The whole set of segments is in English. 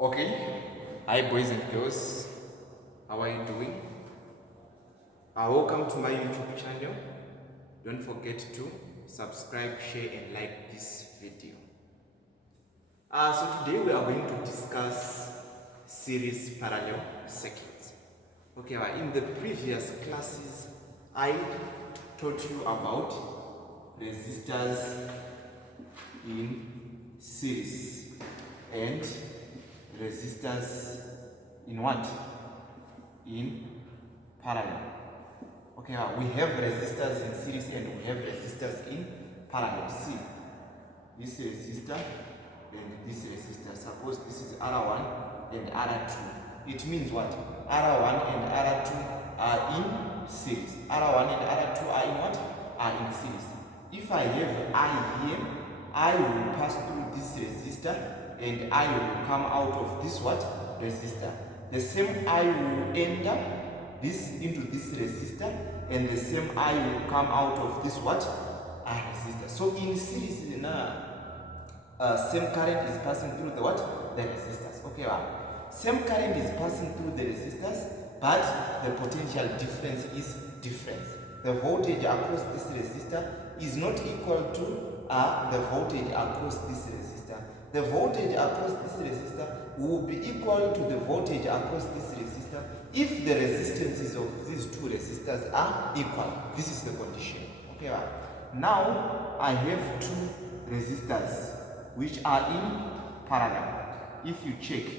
Okay, hi boys and girls, how are you doing? Welcome to my YouTube channel. Don't forget to subscribe, share and like this video. So today we are going to discuss series parallel circuits. Okay, in the previous classes I taught you about resistors in series and resistors in what? In parallel. Okay, we have resistors in series and we have resistors in parallel. See, this resistor and this resistor. Suppose this is R1 and R2. It means what? R1 and R2 are in series. R1 and R2 are in what? Are in series. If I have I here, I will pass through this resistor and I will come out of this what? Resistor. The same I will enter this into this resistor and the same I will come out of this what? Resistor. So in series, same current is passing through the what? The resistors. Okay, same current is passing through the resistors, but the potential difference is different. The voltage across this resistor is not equal to the voltage across this resistor. The voltage across this resistor will be equal to the voltage across this resistor if the resistances of these two resistors are equal. This is the condition. Okay, now I have two resistors which are in parallel. If you check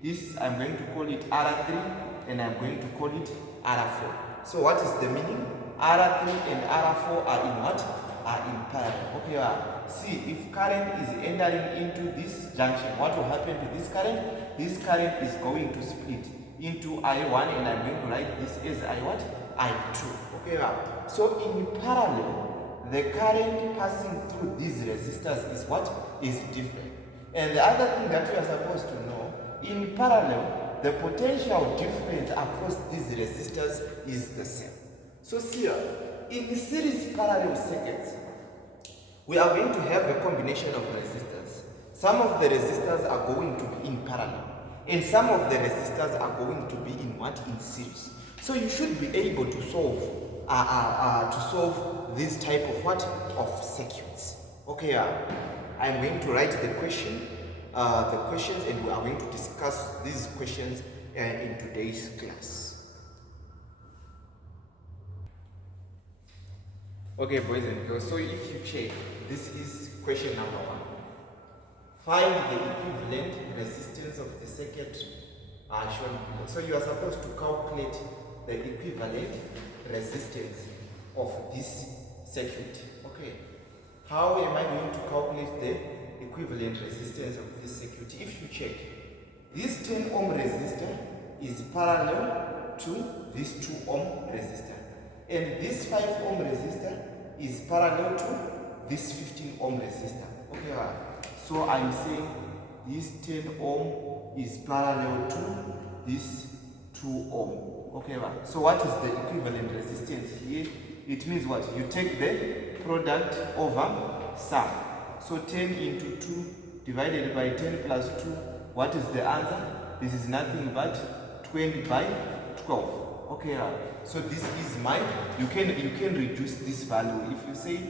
this, I'm going to call it R3 and I'm going to call it R4. So what is the meaning? R3 and R4 are in what? Are in parallel. Okay, see, if current is entering into this junction, what will happen to this current? This current is going to split into I1 and I'm going to write this as I what? I2. Okay, so in parallel, the current passing through these resistors is what? Is different. And the other thing that you are supposed to know, in parallel, the potential difference across these resistors is the same. So see, in series parallel circuits, we are going to have a combination of resistors. Some of the resistors are going to be in parallel, and some of the resistors are going to be in what? In series. So you should be able to solve this type of what? Of circuits. Okay, I'm going to write the questions, and we are going to discuss these questions in today's class. Okay, boys and girls, so if you check, this is question number 1. Find the equivalent resistance of the circuit shown below. So you are supposed to calculate the equivalent resistance of this circuit. Okay, how am I going to calculate the equivalent resistance of this circuit? If you check, this 10 ohm resistor is parallel to this 2 ohm resistor. And this 5 ohm resistor is parallel to this 15 ohm resistor. Okay, so I'm saying this 10 ohm is parallel to this 2 ohm. Okay, so what is the equivalent resistance here? It means what? You take the product over sum. So 10 into 2 divided by 10 plus 2, what is the answer? This is nothing but 20 by 12. Okay, so this is my, you can reduce this value. If you say 2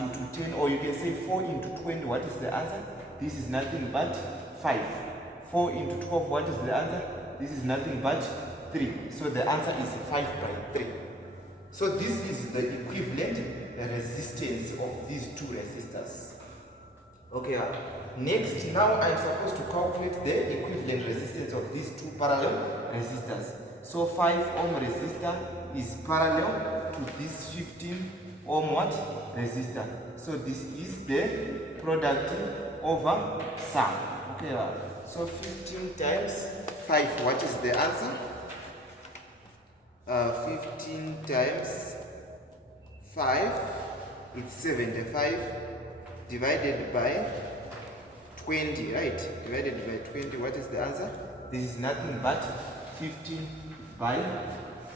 into 10, or you can say 4 into 20, what is the answer? This is nothing but 5. 4 into 12, what is the answer? This is nothing but 3. So the answer is 5 by 3. So this is the equivalent resistance of these two resistors. Okay, next, now I'm supposed to calculate the equivalent resistance of these two parallel resistors. So 5 ohm resistor is parallel to this 15 ohm what? Resistor. So this is the product over sum. Okay, so 15 times 5, what is the answer? 15 times 5, it's 75, divided by 20, right? Divided by 20, what is the answer? This is nothing but 15 by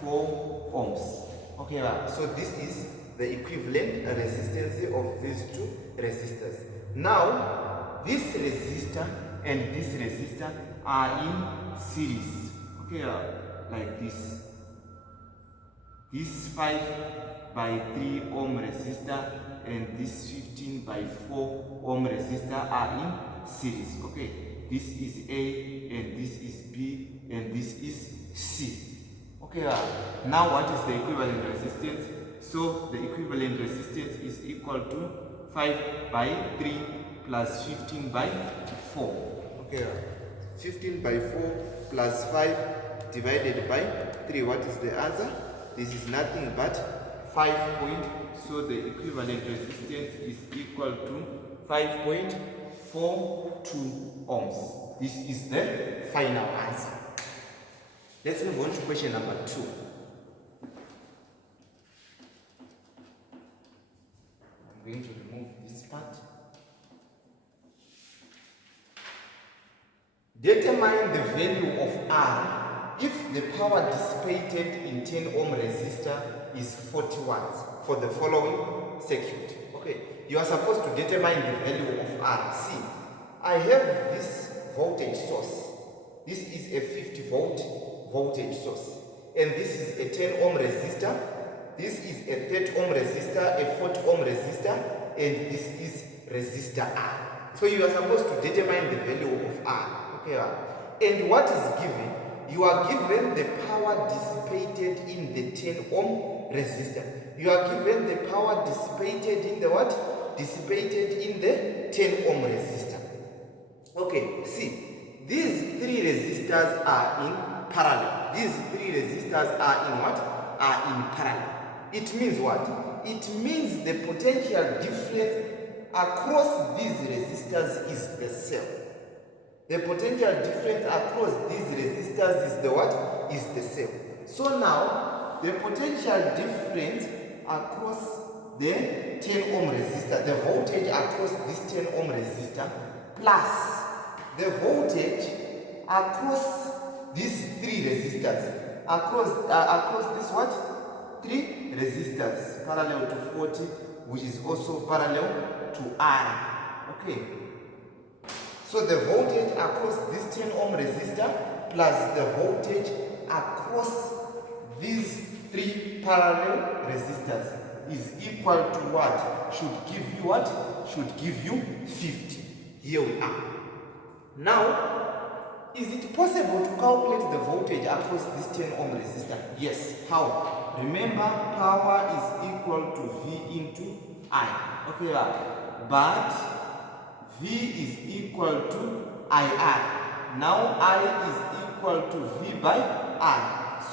4 ohms. Okay, so this is the equivalent resistance of these two resistors. Now, this resistor and this resistor are in series. Okay, like this. This 5 by 3 ohm resistor and this 15 by 4 ohm resistor are in series. Okay, this is A and this is B and this is C. Okay, now what is the equivalent resistance? So the equivalent resistance is equal to 5 by 3 plus 15 by 4. Okay, 15 by 4 plus 5 divided by 3. What is the answer? This is nothing but 5 point. So the equivalent resistance is equal to 5.42 ohms. This is the final answer. Let's move on to question number 2. I'm going to remove this part. Determine the value of R if the power dissipated in 10 ohm resistor is 40 watts for the following circuit. Okay, you are supposed to determine the value of R. See, I have this voltage source. This is a 50 volt voltage source. And this is a 10 ohm resistor. This is a 30 ohm resistor, a 40 ohm resistor, and this is resistor R. So you are supposed to determine the value of R. Okay, and what is given? You are given the power dissipated in the 10 ohm resistor. You are given the power dissipated in the what? Dissipated in the 10 ohm resistor. Okay, see, these three resistors are in parallel. These three resistors are in what? Are in parallel. It means what? It means the potential difference across these resistors is the same. The potential difference across these resistors is the what? Is the same. So now, the potential difference across the 10 ohm resistor, the voltage across this 10 ohm resistor, plus the voltage across these three resistors, across this what? Three resistors, parallel to 40, which is also parallel to R. Okay. So the voltage across this 10 ohm resistor plus the voltage across these three parallel resistors is equal to what? Should give you what? Should give you 50. Here we are. Now, is it possible to calculate the voltage across this 10 ohm resistor? Yes. How? Remember, power is equal to V into I. Okay, but V is equal to IR. Now I is equal to V by I.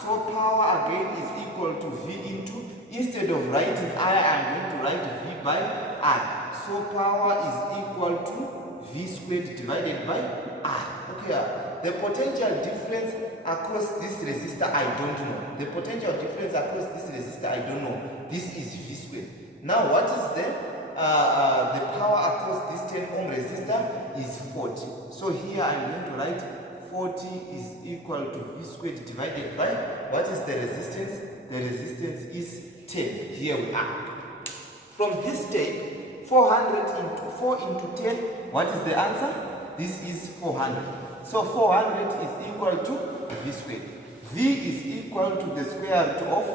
So power again is equal to V into, instead of writing I am going to write V by I. So power is equal to V squared divided by I. Okay, the potential difference across this resistor I don't know. The potential difference across this resistor I don't know. This is V squared. Now what is the power across this 10 ohm resistor is 40. So here I'm going to write 40 is equal to V squared divided by, what is the resistance? The resistance is 10. Here we are. From this step, 400 into 4 into 10, what is the answer? This is 400. So 400 is equal to V squared. V is equal to the square root of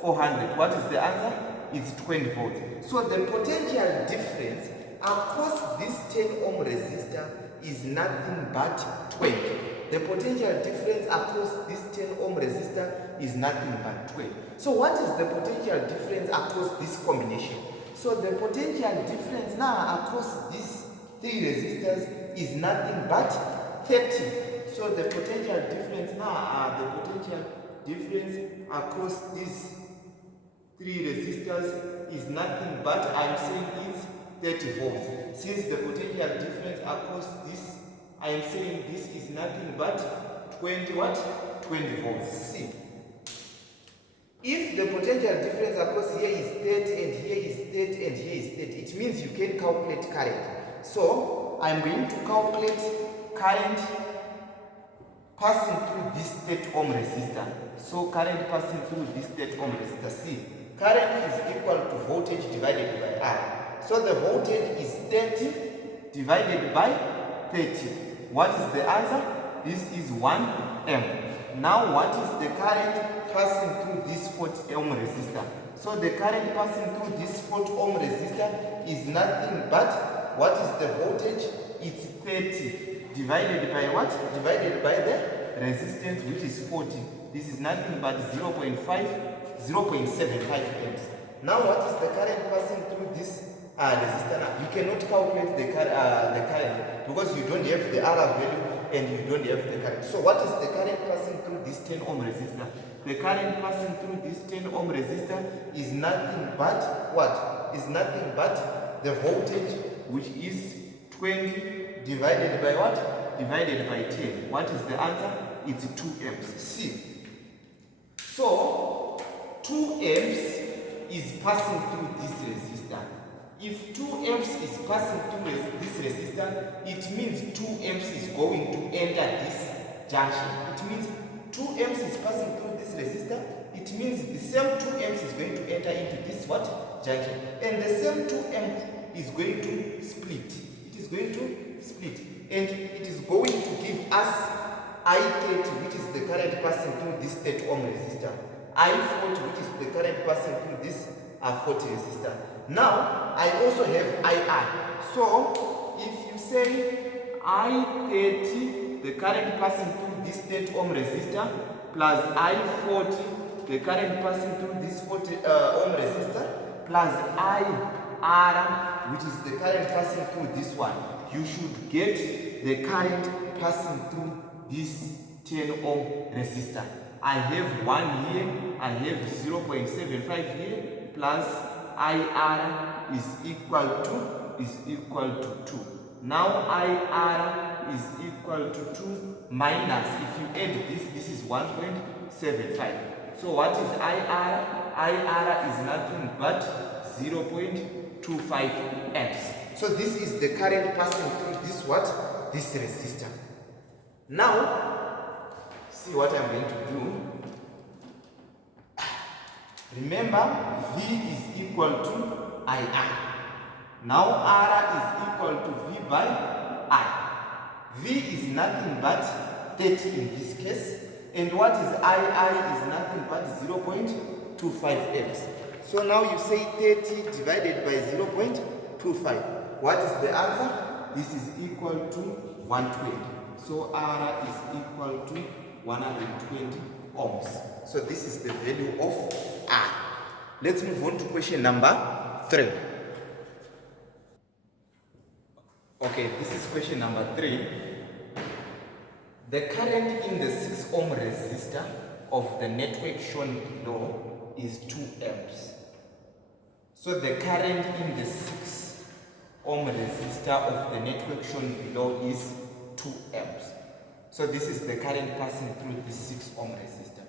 400. What is the answer? It's 20 volts. So the potential difference across this 10 ohm resistor is nothing but 20. The potential difference across this 10 ohm resistor is nothing but 20. So what is the potential difference across this combination? So the potential difference now across these three resistors is nothing but 30. So the potential difference now, the potential difference across these three resistors is nothing but, I'm saying it's 30 volts. Since the potential difference across this, I'm saying this is nothing but 20 what? 20 volts. See, if the potential difference across here is 30 and here is 30 and here is 30, it means you can calculate current. So I'm going to calculate current passing through this 30 ohm resistor. So current passing through this 30 ohm resistor. See, current is equal to voltage divided by I. So the voltage is 30 divided by 30. What is the answer? This is 1 amp. Now what is the current passing through this 40 ohm resistor? So the current passing through this 40 ohm resistor is nothing but, what is the voltage? It's 30 divided by what? Divided by the resistance, which is 40. This is nothing but 0.75 amps. Now what is the current passing through this resistor? Now, you cannot calculate the current because you don't have the R value and you don't have the current. So what is the current passing through this 10 ohm resistor? The current passing through this 10 ohm resistor is nothing but what? Is nothing but the voltage, which is 20 divided by what? Divided by 10. What is the answer? It's 2 amps. See. So 2 amps is passing through this resistor. If 2 amps is passing through this resistor, it means 2 amps is going to enter this junction. It means 2 amps is passing through this resistor. It means the same 2 amps is going to enter into this what? Junction. And the same 2 amps is going to split. It is going to split. And it is going to give us I30, which is the current passing through this 30 ohm resistor. I40, which is the current passing through this 40 resistor. Now, I also have IR. So, if you say I30, the current passing through this 30 ohm resistor, plus I40, the current passing through this 40 ohm resistor, plus IR, which is the current passing through this one, you should get the current passing through this 10 ohm resistor. I have 1 here, I have 0.75 here, plus IR is equal to 2. Now IR is equal to 2 minus, if you add this is 1.75. So what is IR? IR is nothing but 0.25 amps. So this is the current passing through this what? This resistor. Now, see what I'm going to do. Remember, V is equal to IR. Now R is equal to V by I. V is nothing but 30 in this case. And what is II is nothing but 0.25 amps. So now you say 30 divided by 0.25. What is the answer? This is equal to 120. So R is equal to 120 ohms. So this is the value of R. Let's move on to question number 3. Okay, this is question number 3. The current in the 6 ohm resistor of the network shown below is 2 amps. So the current in the 6 ohm resistor of the network shown below is 2 amps. So this is the current passing through this 6 ohm resistor.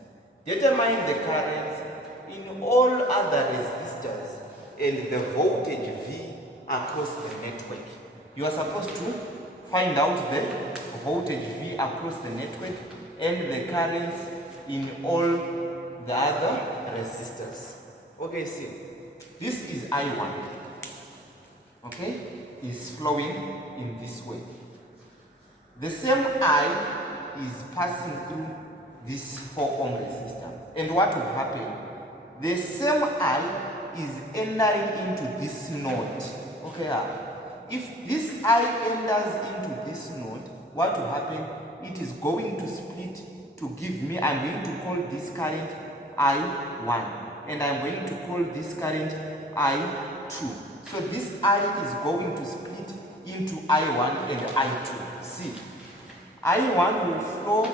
Determine the currents in all other resistors and the voltage V across the network. You are supposed to find out the voltage V across the network and the currents in all the other resistors. Okay, see, this is I1. Okay, is flowing in this way. The same I is passing through this 4 ohm resistor. And what will happen? The same I is entering into this node. Okay, if this I enters into this node, what will happen? It is going to split to give me, I'm going to call this current I1. And I'm going to call this current I2. So this I is going to split into I1 and I2. See, I1 will flow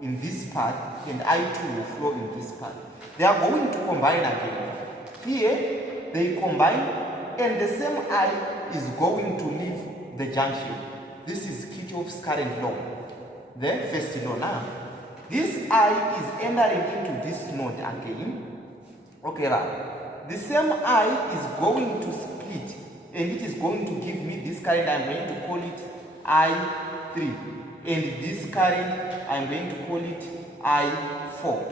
in this part and I2 will flow in this part. They are going to combine again. Here, they combine and the same I is going to leave the junction. This is Kirchhoff's current law. The first law now. This I is entering into this node again. Okay, right. The same I is going to split and it is going to give me this current. I'm going to call it I3. And this current, I'm going to call it I4.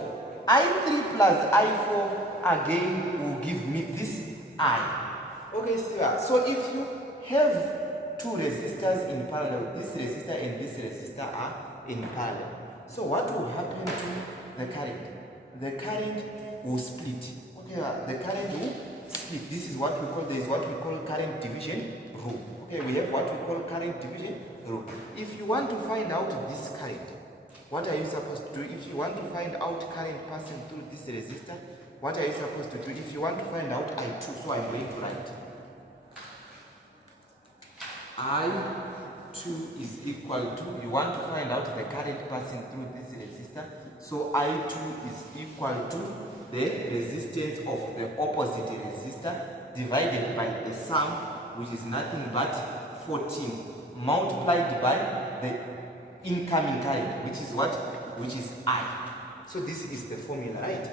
I3 plus I4 again will give me this I. Okay, so if you have two resistors in parallel. This resistor and this resistor are in parallel. So what will happen to the current? The current will split. Okay, the current will split. This is what we call, there is what we call current division rule. Okay, we have what we call current division rule. If you want to find out this current, what are you supposed to do? If you want to find out current passing through this resistor, what are you supposed to do? If you want to find out I2, so I'm going to write I2 is equal to, you want to find out the current passing through this resistor, so I2 is equal to the resistance of the opposite resistor divided by the sum, which is nothing but 14, multiplied by the incoming current, which is what? Which is I. So this is the formula, right?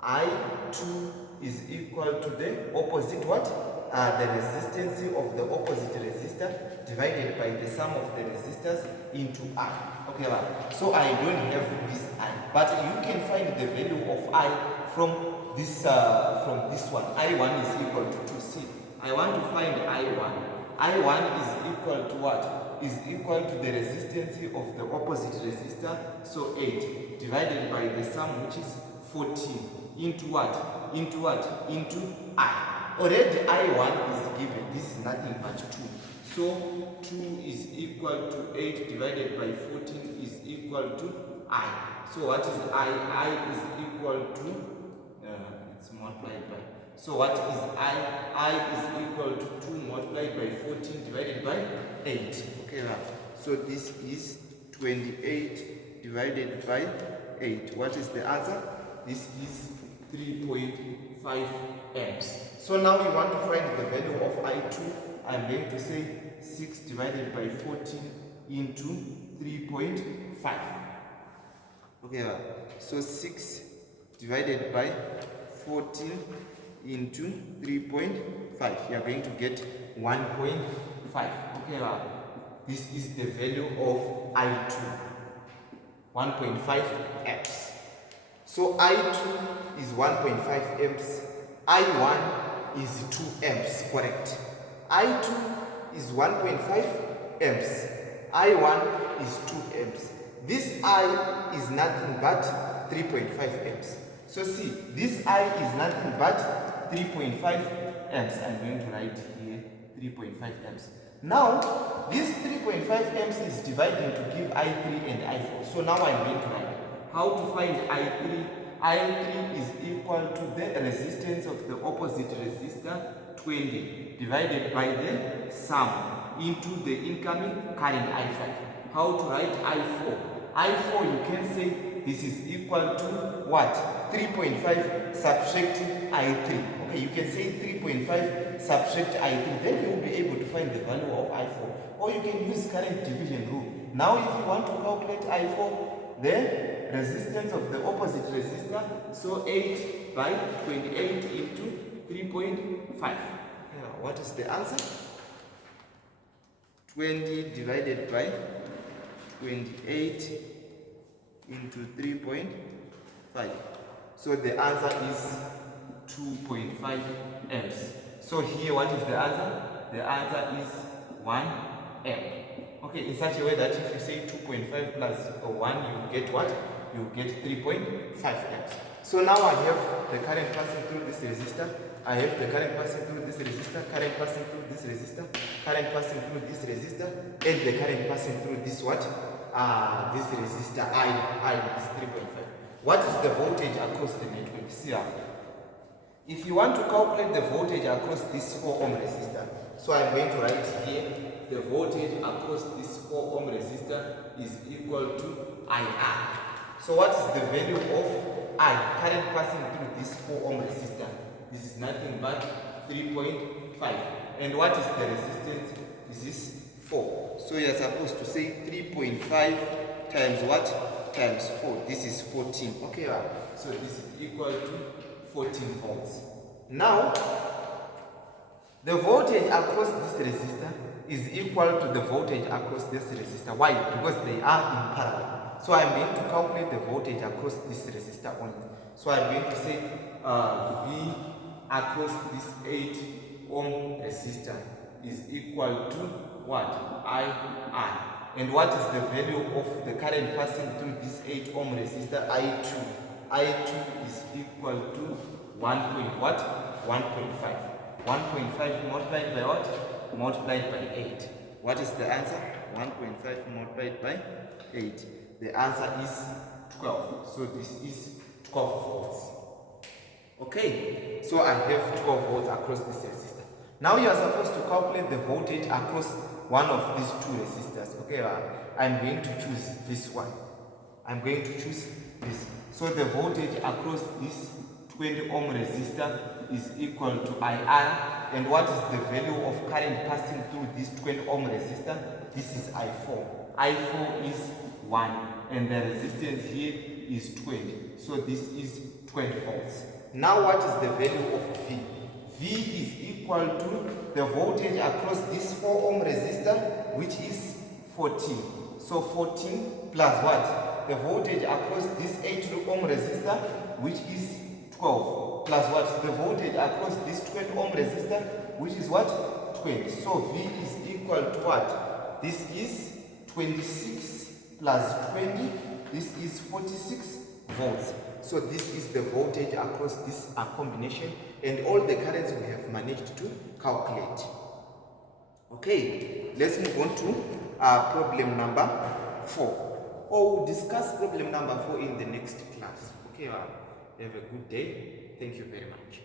I2 is equal to the opposite what? The resistance of the opposite resistor divided by the sum of the resistors into I. Okay, so I don't have this I, but you can find the value of I from this one. I1 is equal to 2C. I want to find I1. I1 is equal to what? Is equal to the resistance of the opposite resistor, so 8 divided by the sum, which is 14, into what? Into what? Into I. Already I1 is given. This is nothing but 2. So 2 is equal to 8 divided by 14 is equal to I. So what is I? I is equal to, it's multiplied by. So what is I? I is equal to 2 multiplied by 14 divided by 8. Okay, so this is 28 divided by 8. What is the answer? This is 3.5 amps. So now we want to find the value of I2. I'm going to say 6 divided by 14 into 3.5. Okay, so 6 divided by 14 into 3.5. You are going to get 1.5. Okay, this is the value of I2. 1.5 amps. So I2 is 1.5 amps. I1 is 2 amps, correct? I2 is 1.5 amps. I1 is 2 amps. This I is nothing but 3.5 amps. So see, this I is nothing but 3.5 amps. I'm going to write here 3.5 amps. Now, this 3.5 amps is dividing to give I3 and I4. So now I'm going to write how to find I3. I3 is equal to the resistance of the opposite resistor, 20, divided by the sum into the incoming current I5. How to write I4? I4, you can say this is equal to what? 3.5 subtract I3. Okay, you can say 3.5 subtract I3. Then you will be able to find the value of I4. Or you can use current division rule. Now if you want to calculate I4, the resistance of the opposite resistor, so 8 by 28 into 3.5. Yeah, what is the answer? 20 divided by 28 into 3.5. So the answer is 2.5 amps. So here, what is the answer? The answer is 1 amp. Okay, in such a way that if you say 2.5 plus 1, you get what? You get 3.5 amps. So now I have the current passing through this resistor. I have the current passing through this resistor, current passing through this resistor, current passing through this resistor, and the current passing through this what? This resistor I is 3.5. What is the voltage across the network? See here. If you want to calculate the voltage across this 4 ohm resistor, so I'm going to write here the voltage across this 4 ohm resistor is equal to IR. So what is the value of I, current passing through this 4 ohm resistor? This is nothing but 3.5. And what is the resistance? This is 4. So you are supposed to say 3.5 times what? Times 4. This is 14. Okay, so this is equal to 14 volts. Now, the voltage across this resistor is equal to the voltage across this resistor. Why? Because they are in parallel. So I'm going to calculate the voltage across this resistor only. So I'm going to say V across this 8 ohm resistor is equal to what? IR. And what is the value of the current passing through this 8 ohm resistor? I2. I2 is equal to 1.5. 1.5 multiplied by what? Multiplied by 8. What is the answer? 1.5 multiplied by 8. The answer is 12. So this is 12 volts. Okay, so I have 12 volts across this resistor. Now you are supposed to calculate the voltage across one of these two resistors. Okay, I'm going to choose this one. I'm going to choose this. So the voltage across this 20 ohm resistor is equal to IR. And what is the value of current passing through this 20 ohm resistor? This is I4. I4 is 1. And the resistance here is 20. So this is 20 volts. Now what is the value of V? V is equal to the voltage across this 4 ohm resistor, which is 14. So 14 plus what? The voltage across this 8 ohm resistor, which is 12, plus what? The voltage across this 20 ohm resistor, which is what? 20. So V is equal to what? This is 26 plus 20. This is 46 volts. So this is the voltage across this combination and all the currents we have managed to calculate. Okay, let's move on to problem number 4. Or we'll discuss problem number 4 in the next class. Okay, have a good day. Thank you very much.